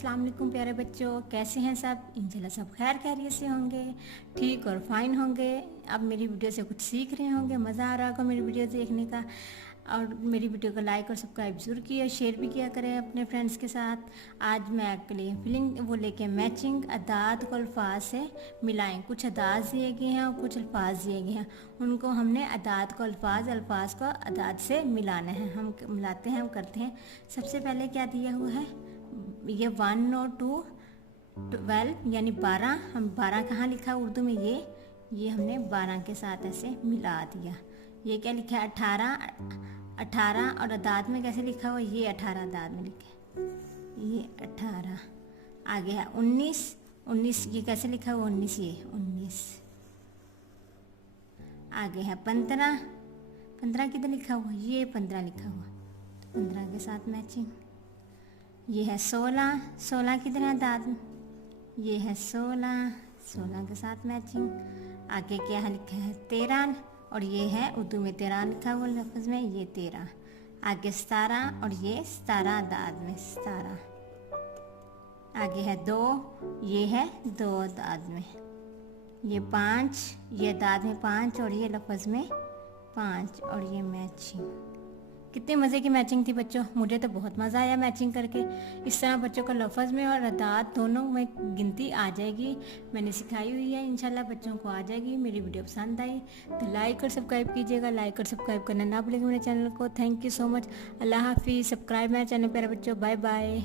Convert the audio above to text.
अस्सलाम वालेकुम प्यारे बच्चों, कैसे हैं सब। इंशाल्लाह सब खैर खैरियत से होंगे, ठीक और फाइन होंगे। अब मेरी वीडियो से कुछ सीख रहे होंगे, मज़ा आ रहा होगा मेरी वीडियो देखने का। और मेरी वीडियो को लाइक और सब्सक्राइब ज़रूर किया, शेयर भी किया करें अपने फ्रेंड्स के साथ। आज मैं आपके लिए फिलिंग वो लेके मैचिंग अदाद को अल्फाज से मिलाएं। कुछ अदाद दिए गए हैं और कुछ अल्फाज दिए गए हैं, उनको हमने अदाद को अल्फाज को अदाद से मिलाना है। हम मिलाते हैं, हम करते हैं। सबसे पहले क्या दिया हुआ है, ये 1 और 2 12 यानी 12। हम 12 कहाँ लिखा उर्दू में, ये हमने 12 के साथ ऐसे मिला दिया। ये क्या लिखा है 18 और अदाद में कैसे लिखा हुआ, ये 18 अदाद में लिखा है, ये 18। आगे है 19, ये कैसे लिखा हुआ 19, ये 19। आगे है 15 किधर लिखा हुआ, ये 15 लिखा हुआ, 15 के साथ मैचिंग। ये है 16 किधर है अदाद में, ये है 16 के साथ मैचिंग। आगे क्या है लिखा है 13 और ये है उर्दू में 13 लिखा हुआ लफ्ज़ में, ये 13। आगे 17 और ये 17 अदाद में 17। आगे है 2, ये है 2 अदाद में। ये 5, ये अदाद में 5 और ये लफ्ज़ में 5 और ये मैचिंग। कितने मज़े की मैचिंग थी बच्चों, मुझे तो बहुत मज़ा आया मैचिंग करके। इस तरह बच्चों को लफ्ज़ में और अदाद दोनों में गिनती आ जाएगी, मैंने सिखाई हुई है। इंशाल्लाह बच्चों को आ जाएगी। मेरी वीडियो पसंद आई तो लाइक और सब्सक्राइब कीजिएगा, लाइक और सब्सक्राइब करना ना भूलिएगा मेरे चैनल को। Thank you so much. अल्लाह हाफिज़। सब्सक्राइब मेरे चैनल पर बच्चों। Bye bye.